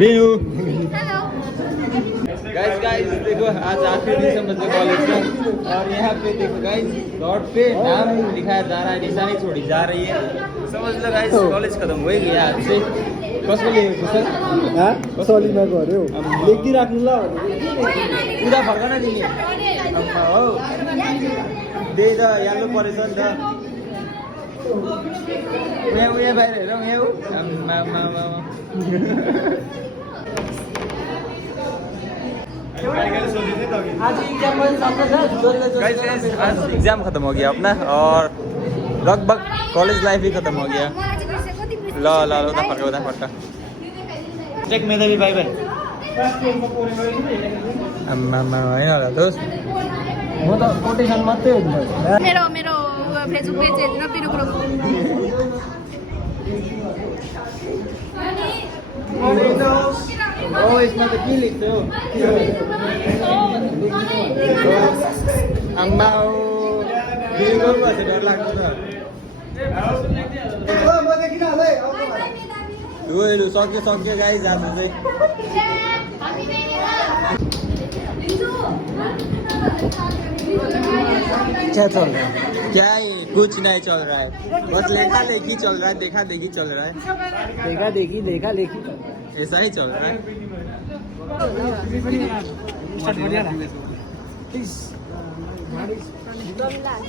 बेनु hello guys देखो आज आखिरी दिन से बच्चे कॉलेज का और यहाँ पे देखो गाइस डॉट पे नाम लिखाया जा रहा है, निशानी छोड़ी जा रही है। समझ लो गाइस कॉलेज खत्म हो गया आज से। कसको लेखेको छ सलीमा गऱ्यो लेखिदिइराख्नु ल पुरा फर्कन तिमी अम्मा हो त्यही त याल्लो परेछ नि त। उहाँ बाहिर हेरौँ यहाँ आज एग्जाम खत्म हो गया अपना और लगभग कॉलेज लाइफ ही खत्म हो गया। ल ल उता फर्का चेक मेधावी बाई बाई आम्मा होइन होला दोस्त म त कोटेसन मात्रै हो मेरो मेरो फेसबुक पेज हेर्नु पिरो कुरो ओ यसमा त के लेख्थ्यो आम्मा हो बिल्कुल भएछ डर लाग्छ त। लु सक्यो गाइस आज चाहिँ क्या चल रहा है क्या है कुछ नहीं चल रहा है बस लेखा लेखी चल रहा है देखा देखी चल रहा है देखा लेखी ऐसा ही चल रहा है।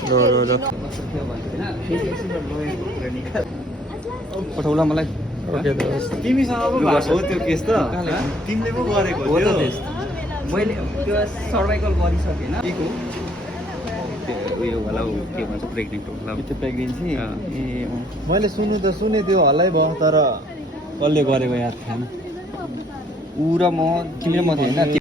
लो पठाउला मलाई ओके दोस्त तिमीसँग पो भएको त्यो केस त तिमीले पो गरेको हो त त्यो त्यस मैले त्यो सर्भाइकल गरिसकेन के को उयो होला के भन्छ प्रेग्नेन्ट होला त्यो प्रेग्नेन्सी ए मैले सुने त्यो हल्लै भयो तर कसले गरेको याद थिएन ऊ र म तिमी र म थिएँ होइन